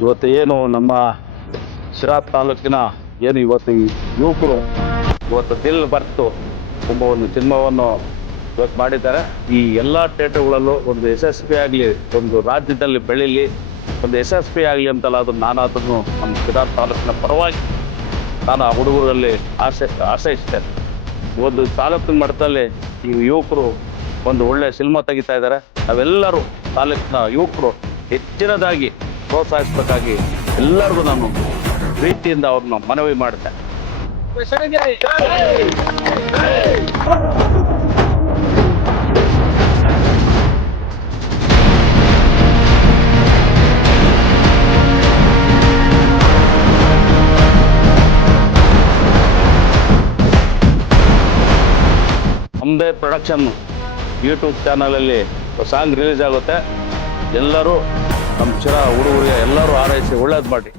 ಇವತ್ತು ಏನು ನಮ್ಮ ಶಿರಾ ತಾಲೂಕಿನ ಏನು ಇವತ್ತು ಈ ಯುವಕರು ಇವತ್ತು ದಿಲ್ ಬರ್ತು ಎಂಬ ಒಂದು ಸಿನಿಮಾವನ್ನು ಇವತ್ತು ಮಾಡಿದ್ದಾರೆ. ಈ ಎಲ್ಲ ಥಿಯೇಟರ್ಗಳಲ್ಲೂ ಒಂದು ಯಶಸ್ವಿ ಆಗಲಿ, ಒಂದು ರಾಜ್ಯದಲ್ಲಿ ಬೆಳೀಲಿ, ಒಂದು ಯಶಸ್ವಿ ಆಗಲಿ ಅಂತಲ್ಲ, ಅದು ನಾನಾದ್ರೂ ನಮ್ಮ ಶಿರಾ ತಾಲೂಕಿನ ಪರವಾಗಿ ನಾನು ಆ ಹುಡುಗರಲ್ಲಿ ಆಶಯಿಸ್ತೇನೆ. ಒಂದು ತಾಲೂಕಿನ ಮಟ್ಟದಲ್ಲಿ ಈ ಯುವಕರು ಒಂದು ಒಳ್ಳೆಯ ಸಿನಿಮಾ ತೆಗಿತಾ ಇದ್ದಾರೆ. ನಾವೆಲ್ಲರೂ ತಾಲೂಕಿನ ಯುವಕರು ಹೆಚ್ಚಿನದಾಗಿ ಪ್ರೋತ್ಸಾಹಿಸಬೇಕಾಗಿ ಎಲ್ಲರಿಗೂ ನಾನು ಪ್ರೀತಿಯಿಂದ ಅವ್ರನ್ನ ಮನವಿ ಮಾಡ್ತೇನೆ. ನಮ್ಮದೇ ಪ್ರೊಡಕ್ಷನ್ ಯೂಟ್ಯೂಬ್ ಚಾನಲಲ್ಲಿ ಸಾಂಗ್ ರಿಲೀಸ್ ಆಗುತ್ತೆ. ಎಲ್ಲರೂ ನಮ್ಮ ಶಿರಾ ಹುಡುಗರಿಗೆ ಎಲ್ಲರೂ ಆರೈಸಿ ಒಳ್ಳೇದು ಮಾಡಿ.